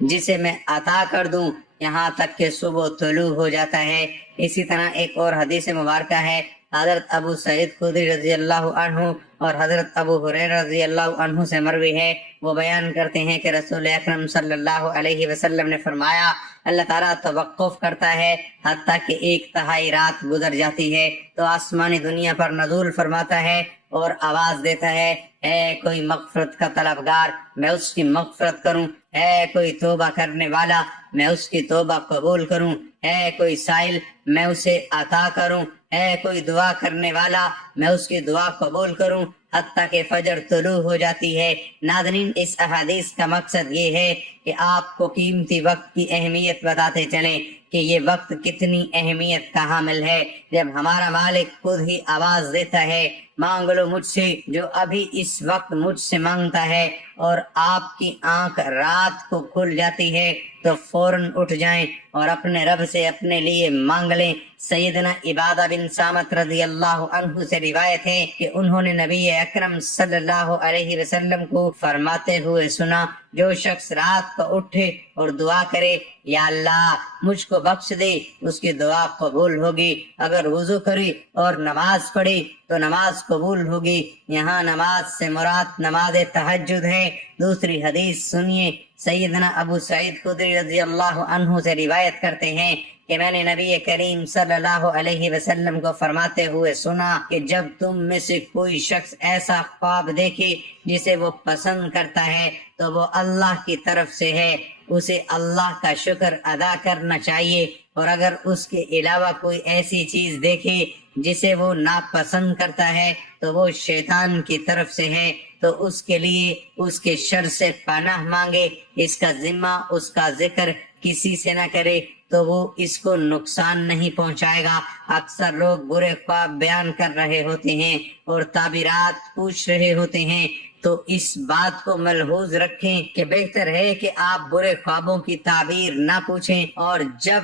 جسے میں عطا کر دوں یہاں تک کہ صبح طلوع ہو جاتا ہے۔ اسی طرح ایک اور حدیث مبارکہ ہے، حضرت ابو سعید خدری رضی اللہ عنہ اور حضرت ابو ہریرہ رضی اللہ عنہ سے مروی ہے، وہ بیان کرتے ہیں کہ رسول اکرم صلی اللہ علیہ وسلم نے فرمایا، اللہ تعالیٰ توقف کرتا ہے حتیٰ کہ 1/3 رات گزر جاتی ہے تو آسمانی دنیا پر نزول فرماتا ہے اور آواز دیتا ہے، اے کوئی مغفرت کا طلبگار، میں اس کی مغفرت کروں، اے کوئی توبہ کرنے والا، میں اس کی توبہ قبول کروں، اے کوئی سائل، میں اسے عطا کروں، اے کوئی دعا کرنے والا، میں اس کی دعا قبول کروں، حتیٰ کہ فجر طلوع ہو جاتی ہے۔ ناظرین، اس احادیث کا مقصد یہ ہے کہ آپ کو قیمتی وقت کی اہمیت بتاتے چلیں کہ یہ وقت کتنی اہمیت کا حامل ہے۔ جب ہمارا مالک خود ہی آواز دیتا ہے، مانگ لو مجھ سے جو ابھی اس وقت مجھ سے مانگتا ہے، اور آپ کی آنکھ رات کو کھل جاتی ہے تو فوراً اٹھ جائیں اور اپنے رب سے اپنے لیے مانگ لیں۔ سیدنا عبادہ بن صامت رضی اللہ عنہ سے روایت ہے کہ انہوں نے نبی اکرم صلی اللہ علیہ وسلم کو فرماتے ہوئے سنا، جو شخص رات کو اٹھے اور دعا کرے، یا اللہ مجھ کو بخش دے، اس کی دعا قبول ہوگی۔ اگر وضو کرے اور نماز پڑھے تو نماز قبول ہوگی۔ یہاں نماز سے مراد نماز تہجد ہے۔ دوسری حدیث سنیے، سیدنا ابو سعید خدری رضی اللہ عنہ سے روایت کرتے ہیں کہ میں نے نبی کریم صلی اللہ علیہ وسلم کو فرماتے ہوئے سنا کہ جب تم میں سے کوئی شخص ایسا خواب دیکھے جسے وہ پسند کرتا ہے تو وہ اللہ کی طرف سے ہے، اسے اللہ کا شکر ادا کرنا چاہیے، اور اگر اس کے علاوہ کوئی ایسی چیز دیکھے جسے وہ ناپسند کرتا ہے تو وہ شیطان کی طرف سے ہے، تو اس کے لیے اس کے شر سے پناہ مانگے، اس کا ذمہ، اس کا ذکر کسی سے نہ کرے تو وہ اس کو نقصان نہیں پہنچائے گا۔ اکثر لوگ برے خواب بیان کر رہے ہوتے ہیں اور تعبیرات پوچھ رہے ہوتے ہیں، تو اس بات کو ملحوظ رکھیں کہ بہتر ہے کہ آپ برے خوابوں کی تعبیر نہ پوچھیں، اور جب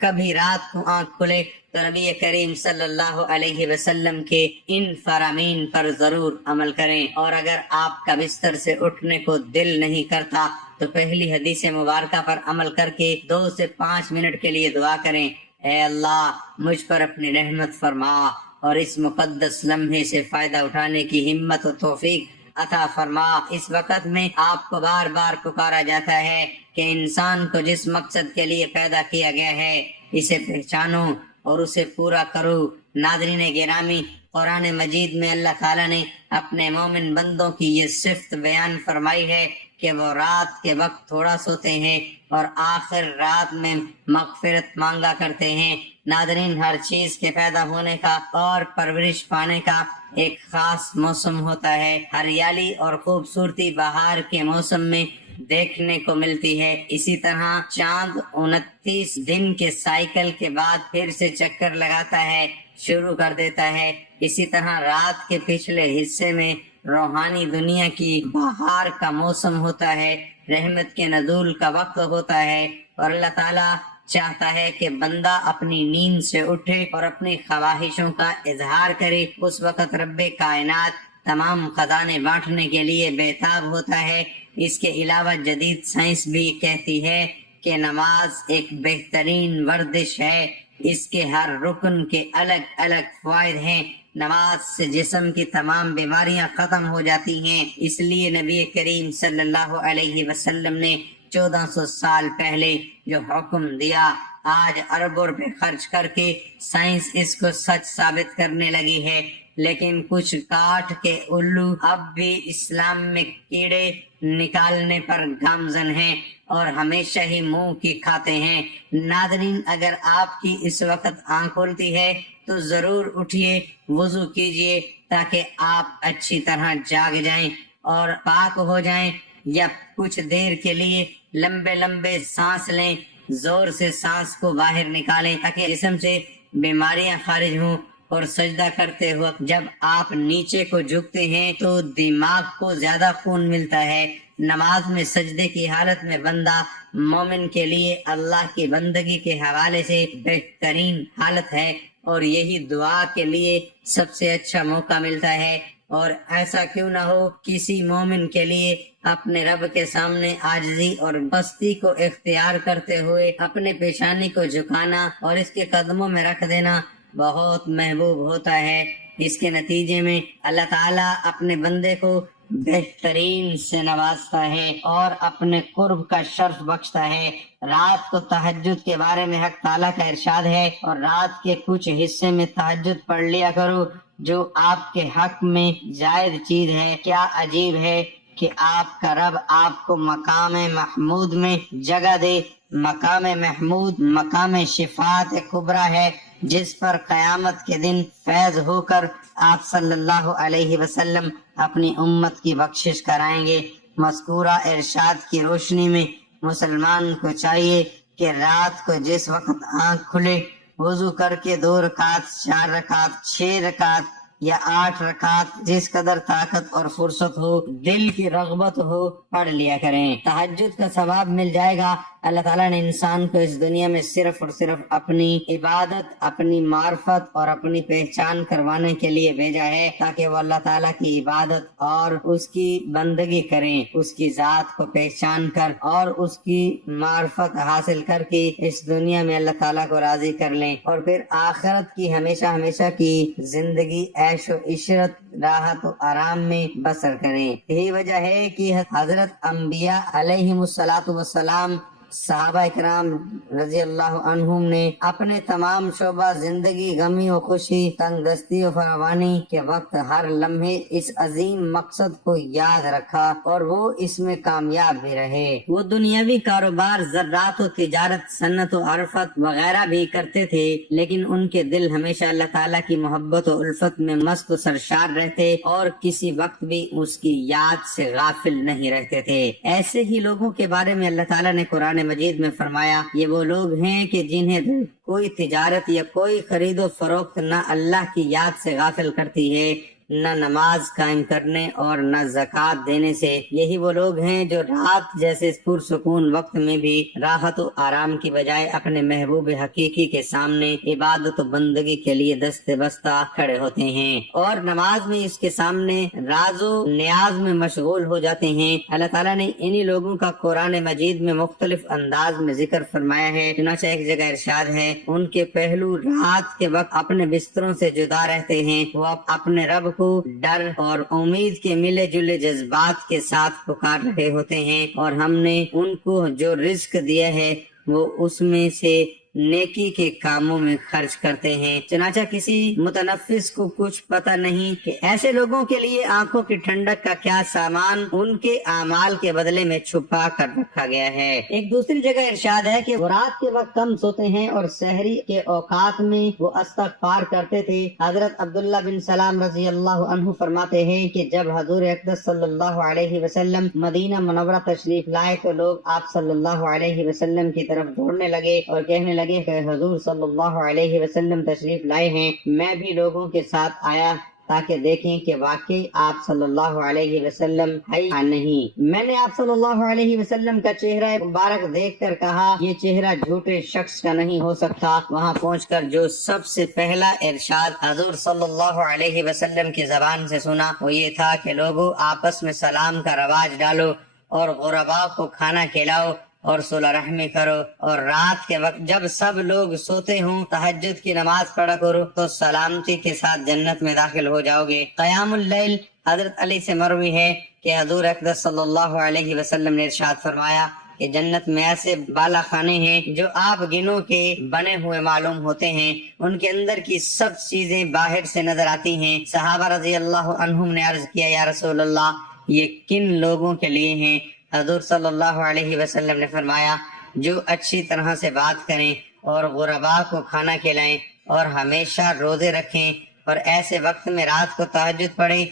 کبھی رات کو آنکھ کھلے تو نبی کریم صلی اللہ علیہ وسلم کے ان فرامین پر ضرور عمل کریں۔ اور اگر آپ کا بستر سے اٹھنے کو دل نہیں کرتا تو پہلی حدیث مبارکہ پر عمل کر کے 2 سے 5 منٹ کے لیے دعا کریں، اے اللہ مجھ پر اپنی رحمت فرما اور اس مقدس لمحے سے فائدہ اٹھانے کی ہمت و توفیق عطا فرما۔ اس وقت میں آپ کو بار بار پکارا جاتا ہے کہ انسان کو جس مقصد کے لیے پیدا کیا گیا ہے اسے پہچانو اور اسے پورا کرو۔ ناظرین گرامی، قرآن مجید میں اللہ تعالیٰ نے اپنے مومن بندوں کی یہ صفت بیان فرمائی ہے کہ وہ رات کے وقت تھوڑا سوتے ہیں اور آخر رات میں مغفرت مانگا کرتے ہیں۔ ناظرین، ہر چیز کے پیدا ہونے کا اور پرورش پانے کا ایک خاص موسم ہوتا ہے۔ ہریالی اور خوبصورتی بہار کے موسم میں دیکھنے کو ملتی ہے۔ اسی طرح چاند 29 دن کے سائیکل کے بعد پھر سے چکر لگاتا ہے، شروع کر دیتا ہے۔ اسی طرح رات کے پچھلے حصے میں روحانی دنیا کی بہار کا موسم ہوتا ہے، رحمت کے نزول کا وقت ہوتا ہے، اور اللہ تعالیٰ چاہتا ہے کہ بندہ اپنی نیند سے اٹھے اور اپنی خواہشوں کا اظہار کرے۔ اس وقت رب کائنات تمام خزانے بانٹنے کے لیے بےتاب ہوتا ہے۔ اس کے علاوہ جدید سائنس بھی کہتی ہے کہ نماز ایک بہترین ورزش ہے، اس کے ہر رکن کے الگ الگ فوائد ہیں۔ نماز سے جسم کی تمام بیماریاں ختم ہو جاتی ہیں، اس لیے نبی کریم صلی اللہ علیہ وسلم نے 1400 سال پہلے جو حکم دیا، آج اربوں روپے خرچ کر کے سائنس اس کو سچ ثابت کرنے لگی ہے، لیکن کچھ کاٹ کے الو اب بھی اسلام میں کیڑے نکالنے پر گامزن ہیں اور ہمیشہ ہی منہ کی کھاتے ہیں۔ ناظرین، اگر آپ کی اس وقت آنکھ کھلتی ہے تو ضرور اٹھیے، وضو کیجیے تاکہ آپ اچھی طرح جاگ جائیں اور پاک ہو جائیں، یا کچھ دیر کے لیے لمبے لمبے سانس لیں، زور سے سانس کو باہر نکالیں تاکہ جسم سے بیماریاں خارج ہوں۔ اور سجدہ کرتے وقت جب آپ نیچے کو جھکتے ہیں تو دماغ کو زیادہ خون ملتا ہے۔ نماز میں سجدے کی حالت میں بندہ مومن کے لیے اللہ کی بندگی کے حوالے سے بہترین حالت ہے، اور یہی دعا کے لیے سب سے اچھا موقع ملتا ہے۔ اور ایسا کیوں نہ ہو کسی مومن کے لیے اپنے رب کے سامنے عاجزی اور پستی کو اختیار کرتے ہوئے اپنے پیشانی کو جھکانا اور اس کے قدموں میں رکھ دینا بہت محبوب ہوتا ہے۔ اس کے نتیجے میں اللہ تعالیٰ اپنے بندے کو بہترین سے نوازتا ہے اور اپنے قرب کا شرف بخشتا ہے۔ رات کو تہجد کے بارے میں حق تعالیٰ کا ارشاد ہے، اور رات کے کچھ حصے میں تہجد پڑھ لیا کرو جو آپ کے حق میں جائز چیز ہے۔ کیا عجیب ہے کہ آپ کا رب آپ کو مقام محمود میں جگہ دے۔ مقام محمود مقام شفاعت کبریٰ ہے، جس پر قیامت کے دن فیض ہو کر آپ صلی اللہ علیہ وسلم اپنی امت کی بخشش کرائیں گے۔ مذکورہ ارشاد کی روشنی میں مسلمان کو چاہیے کہ رات کو جس وقت آنکھ کھلے وضو کر کے 2 رکعت، 4 رکعت، 6 رکعت یا 8 رکعت جس قدر طاقت اور فرصت ہو، دل کی رغبت ہو، پڑھ لیا کریں۔ تہجد کا ثواب مل جائے گا۔ اللہ تعالیٰ نے انسان کو اس دنیا میں صرف اور صرف اپنی عبادت، اپنی معرفت اور اپنی پہچان کروانے کے لیے بھیجا ہے، تاکہ وہ اللہ تعالیٰ کی عبادت اور اس کی بندگی کریں، اس کی ذات کو پہچان کر اور اس کی معرفت حاصل کر کے اس دنیا میں اللہ تعالیٰ کو راضی کر لیں، اور پھر آخرت کی ہمیشہ ہمیشہ کی زندگی عیش و عشرت، راحت و آرام میں بسر کریں۔ یہی وجہ ہے کہ حضرت انبیاء علیہم الصلاۃ والسلام، صحابہ اکرام رضی اللہ عنہم نے اپنے تمام شعبہ زندگی، غمی و خوشی، تنگ دستی و فراوانی کے وقت ہر لمحے اس عظیم مقصد کو یاد رکھا اور وہ اس میں کامیاب بھی رہے۔ وہ دنیاوی کاروبار، زراعت و تجارت، صنعت و عرفت وغیرہ بھی کرتے تھے، لیکن ان کے دل ہمیشہ اللہ تعالیٰ کی محبت و الفت میں مست و سرشار رہتے اور کسی وقت بھی اس کی یاد سے غافل نہیں رہتے تھے۔ ایسے ہی لوگوں کے بارے میں اللہ تعالیٰ نے قرآن مجید میں فرمایا، یہ وہ لوگ ہیں کہ جنہیں کوئی تجارت یا کوئی خرید و فروخت نہ اللہ کی یاد سے غافل کرتی ہے، نہ نماز قائم کرنے اور نہ زکوٰۃ دینے سے۔ یہی وہ لوگ ہیں جو رات جیسے پرسکون وقت میں بھی راحت و آرام کی بجائے اپنے محبوب حقیقی کے سامنے عبادت و بندگی کے لیے دست بستہ کھڑے ہوتے ہیں، اور نماز میں اس کے سامنے راز و نیاز میں مشغول ہو جاتے ہیں۔ اللہ تعالیٰ نے انہی لوگوں کا قرآن مجید میں مختلف انداز میں ذکر فرمایا ہے۔ چنانچہ ایک جگہ ارشاد ہے، ان کے پہلو رات کے وقت اپنے بستروں سے جدا رہتے ہیں، وہ اپنے رب کو ڈر اور امید کے ملے جلے جذبات کے ساتھ پکار رہے ہوتے ہیں، اور ہم نے ان کو جو رزق دیا ہے وہ اس میں سے نیکی کے کاموں میں خرچ کرتے ہیں۔ چنانچہ کسی متنفس کو کچھ پتہ نہیں کہ ایسے لوگوں کے لیے آنکھوں کی ٹھنڈک کا کیا سامان ان کے اعمال کے بدلے میں چھپا کر رکھا گیا ہے۔ ایک دوسری جگہ ارشاد ہے کہ وہ رات کے وقت کم سوتے ہیں اور سحری کے اوقات میں وہ استغفار کرتے تھے۔ حضرت عبداللہ بن سلام رضی اللہ عنہ فرماتے ہیں کہ جب حضور اقدس صلی اللہ علیہ وسلم مدینہ منورہ تشریف لائے تو لوگ آپ صلی اللہ علیہ وسلم کی طرف دوڑنے لگے اور کہنے لگے کہ حضور صلی اللہ علیہ وسلم تشریف لائے ہیں۔ میں بھی لوگوں کے ساتھ آیا تاکہ دیکھیں کہ واقعی آپ صلی اللہ علیہ وسلم ہے یا نہیں۔ میں نے آپ صلی اللہ علیہ وسلم کا چہرہ مبارک دیکھ کر کہا، یہ چہرہ جھوٹے شخص کا نہیں ہو سکتا۔ وہاں پہنچ کر جو سب سے پہلا ارشاد حضور صلی اللہ علیہ وسلم کی زبان سے سنا وہ یہ تھا کہ لوگوں آپس میں سلام کا رواج ڈالو اور غرباء کو کھانا کھلاؤ اور صلح رحمی کرو، اور رات کے وقت جب سب لوگ سوتے ہوں تہجد کی نماز پڑھا کرو تو سلامتی کے ساتھ جنت میں داخل ہو جاؤ گے۔ قیام اللیل حضرت علی سے مروی ہے کہ حضور اقدس صلی اللہ علیہ وسلم نے ارشاد فرمایا کہ جنت میں ایسے بالا خانے ہیں جو آپ گنوں کے بنے ہوئے معلوم ہوتے ہیں، ان کے اندر کی سب چیزیں باہر سے نظر آتی ہیں۔ صحابہ رضی اللہ عنہم نے عرض کیا، یا رسول اللہ یہ کن لوگوں کے لیے ہیں؟ حضور صلی اللہ علیہ وسلم نے فرمایا، جو اچھی طرح سے بات کریں اور غرباء کو کھانا کھلائیں اور ہمیشہ روزے رکھیں اور ایسے وقت میں رات کو تہجد پڑھیں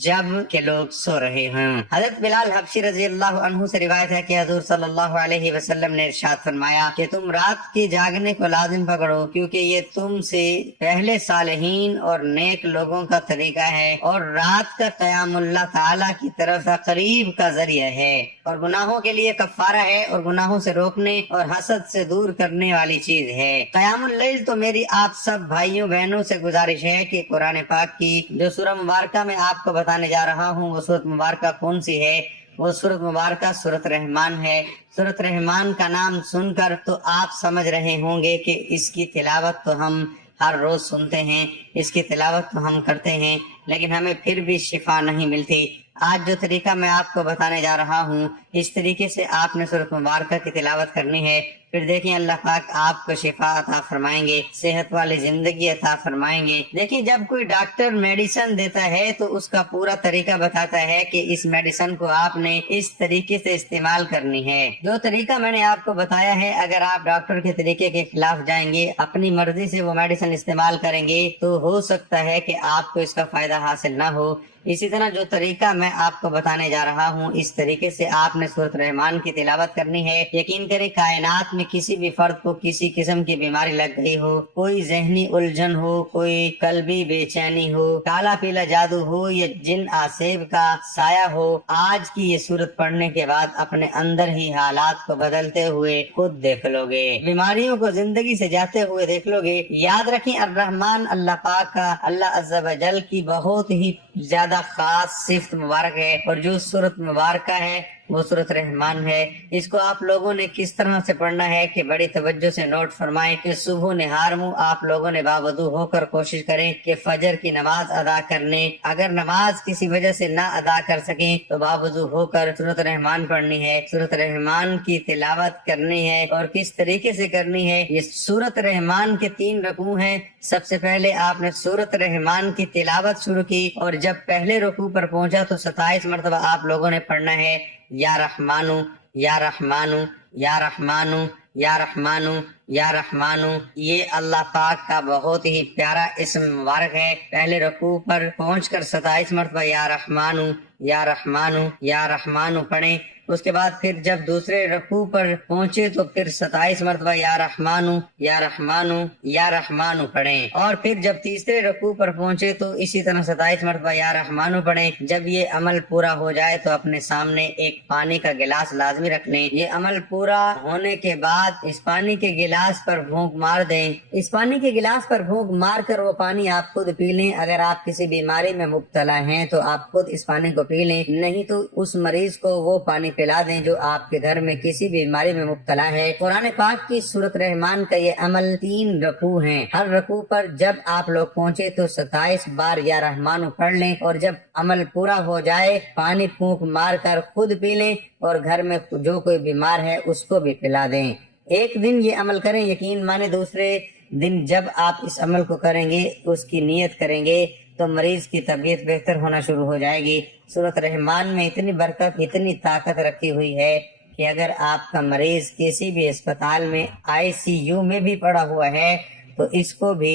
جب کہ لوگ سو رہے ہوں۔ حضرت بلال حبشی رضی اللہ عنہ سے روایت ہے کہ حضور صلی اللہ علیہ وسلم نے ارشاد فرمایا کہ تم رات کے جاگنے کو لازم پکڑو، کیونکہ یہ تم سے پہلے صالحین اور نیک لوگوں کا طریقہ ہے، اور رات کا قیام اللہ تعالیٰ کی طرف تقریب کا ذریعہ ہے، اور گناہوں کے لیے کفارہ ہے، اور گناہوں سے روکنے اور حسد سے دور کرنے والی چیز ہے۔ قیام اللیل تو میری آپ سب بھائیوں بہنوں سے گزارش ہے کہ قرآن پاک کی جو سورہ مبارکہ میں آپ کو بتانے جا رہا ہوں وہ سورت مبارکہ کون سی ہے، وہ سورت مبارکہ سورت رحمان ہے۔ سورت رحمان کا نام سن کر تو آپ سمجھ رہے ہوں گے کہ اس کی تلاوت تو ہم ہر روز سنتے ہیں، اس کی تلاوت تو ہم کرتے ہیں، لیکن ہمیں پھر بھی شفا نہیں ملتی۔ آج جو طریقہ میں آپ کو بتانے جا رہا ہوں، اس طریقے سے آپ نے سورت مبارکہ کی تلاوت کرنی ہے، پھر دیکھیں اللہ پاک آپ کو شفا عطا فرمائیں گے، صحت والی زندگی عطا فرمائیں گے۔ دیکھیں جب کوئی ڈاکٹر میڈیسن دیتا ہے تو اس کا پورا طریقہ بتاتا ہے کہ اس میڈیسن کو آپ نے اس طریقے سے استعمال کرنی ہے۔ جو طریقہ میں نے آپ کو بتایا ہے، اگر آپ ڈاکٹر کے طریقے کے خلاف جائیں گے، اپنی مرضی سے وہ میڈیسن استعمال کریں گے، تو ہو سکتا ہے کہ آپ کو اس کا فائدہ حاصل نہ ہو۔ اسی طرح جو طریقہ میں آپ کو بتانے جا رہا ہوں، اس طریقے سے آپ نے سورت رحمان کی تلاوت کرنی ہے۔ یقین کریں کائنات میں کسی بھی فرد کو کسی قسم کی بیماری لگ گئی ہو، کوئی ذہنی الجھن ہو، کوئی قلبی بے چینی ہو، کالا پیلا جادو ہو یا جن آسیب کا سایہ ہو، آج کی یہ سورت پڑھنے کے بعد اپنے اندر ہی حالات کو بدلتے ہوئے خود دیکھ لو گے، بیماریوں کو زندگی سے جاتے ہوئے دیکھ لو گے۔ یاد رکھیں الرحمن اللہ پاک کا، اللہ عز و جل کی بہت ہی زیادہ خاص صفت مبارک ہے، اور جو سورت مبارکہ ہے وہ سورت رحمان ہے۔ اس کو آپ لوگوں نے کس طرح سے پڑھنا ہے کہ بڑی توجہ سے نوٹ فرمائیں کہ صبح نہار منہ آپ لوگوں نے باوضو ہو کر کوشش کریں کہ فجر کی نماز ادا کرنے، اگر نماز کسی وجہ سے نہ ادا کر سکیں تو باوضو ہو کر سورت رحمان پڑھنی ہے، سورت رحمان کی تلاوت کرنی ہے۔ اور کس طریقے سے کرنی ہے، یہ سورت رحمان کے 3 رکوع ہیں۔ سب سے پہلے آپ نے سورت رحمان کی تلاوت شروع کی، اور جب پہلے رکوع پر پہنچا تو 27 مرتبہ آپ لوگوں نے پڑھنا ہے یا رحمانو یا رحمانو یا رحمانو یا رحمانو یا رحمانو۔ یہ اللہ پاک کا بہت ہی پیارا اسم مبارک ہے۔ پہلے رکوع پر پہنچ کر 27 مرتبہ یا رحمانو یا رحمانو یا رحمانو پڑھیں۔ اس کے بعد پھر جب دوسرے رکوع پر پہنچے تو پھر 27 مرتبہ یا رحمانو یا رحمانو یا رحمانو پڑھیں، اور پھر جب تیسرے رکوع پر پہنچے تو اسی طرح 27 مرتبہ یا رحمانو پڑھیں۔ جب یہ عمل پورا ہو جائے تو اپنے سامنے ایک پانی کا گلاس لازمی رکھ لیں۔ یہ عمل پورا ہونے کے بعد اس پانی کے گلاس پر پھونک مار دیں۔ اس پانی کے گلاس پر پھونک مار کر وہ پانی آپ خود پی لیں۔ اگر آپ کسی بیماری میں مبتلا ہیں تو آپ خود اس پانی کو پی لیں، نہیں تو اس مریض کو وہ پانی پلا دیں جو آپ کے گھر میں کسی بیماری میں مبتلا ہے۔ قرآن پاک کی سورت رحمان کا یہ عمل 3 رکوع ہیں۔ ہر رکوع پر جب آپ لوگ پہنچے تو 27 بار یا رحمانو پڑھ لیں، اور جب عمل پورا ہو جائے پانی پھونک مار کر خود پی لیں، اور گھر میں جو کوئی بیمار ہے اس کو بھی پلا دیں۔ ایک دن یہ عمل کریں، یقین مانے دوسرے دن جب آپ اس عمل کو کریں گے، اس کی نیت کریں گے، تو مریض کی طبیعت بہتر ہونا شروع ہو جائے گی۔ سورت رحمان میں اتنی برکت، اتنی طاقت رکھی ہوئی ہے کہ اگر آپ کا مریض کسی بھی اسپتال میں ICU میں بھی پڑا ہوا ہے تو اس کو بھی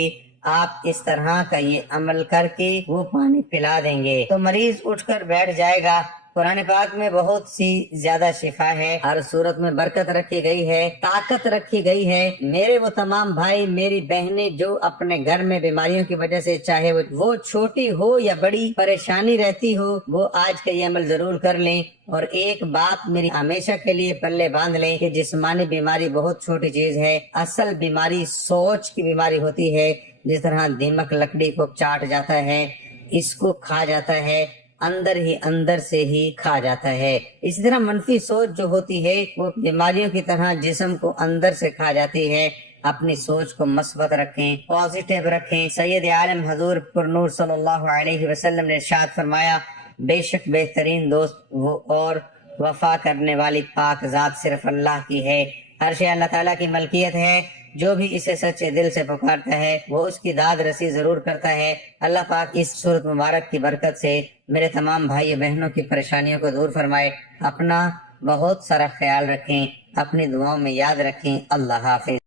آپ اس طرح کا یہ عمل کر کے وہ پانی پلا دیں گے تو مریض اٹھ کر بیٹھ جائے گا۔ قرآن پاک میں بہت سی زیادہ شفا ہے، ہر صورت میں برکت رکھی گئی ہے، طاقت رکھی گئی ہے۔ میرے وہ تمام بھائی میری بہنیں جو اپنے گھر میں بیماریوں کی وجہ سے، چاہے وہ چھوٹی ہو یا بڑی پریشانی رہتی ہو، وہ آج کا یہ عمل ضرور کر لیں۔ اور ایک بات میری ہمیشہ کے لیے پلے باندھ لیں کہ جسمانی بیماری بہت چھوٹی چیز ہے، اصل بیماری سوچ کی بیماری ہوتی ہے۔ جس طرح دیمک لکڑی کو چاٹ جاتا ہے، اس کو کھا جاتا ہے، اندر سے ہی کھا جاتا ہے، اسی طرح منفی سوچ جو ہوتی ہے وہ بیماریوں کی طرح جسم کو اندر سے کھا جاتی ہے۔ اپنی سوچ کو مثبت رکھیں، پازیٹیو رکھیں۔ سید عالم حضور پر نور صلی اللہ علیہ وسلم نے ارشاد فرمایا، بے شک بہترین دوست وہ اور وفا کرنے والی پاک ذات صرف اللہ کی ہے۔ ہر شے اللہ تعالیٰ کی ملکیت ہے، جو بھی اسے سچے دل سے پکارتا ہے وہ اس کی داد رسی ضرور کرتا ہے۔ اللہ پاک اس سورت مبارک کی برکت سے میرے تمام بھائی بہنوں کی پریشانیوں کو دور فرمائے۔ اپنا بہت سارا خیال رکھیں، اپنی دعاؤں میں یاد رکھیں۔ اللہ حافظ۔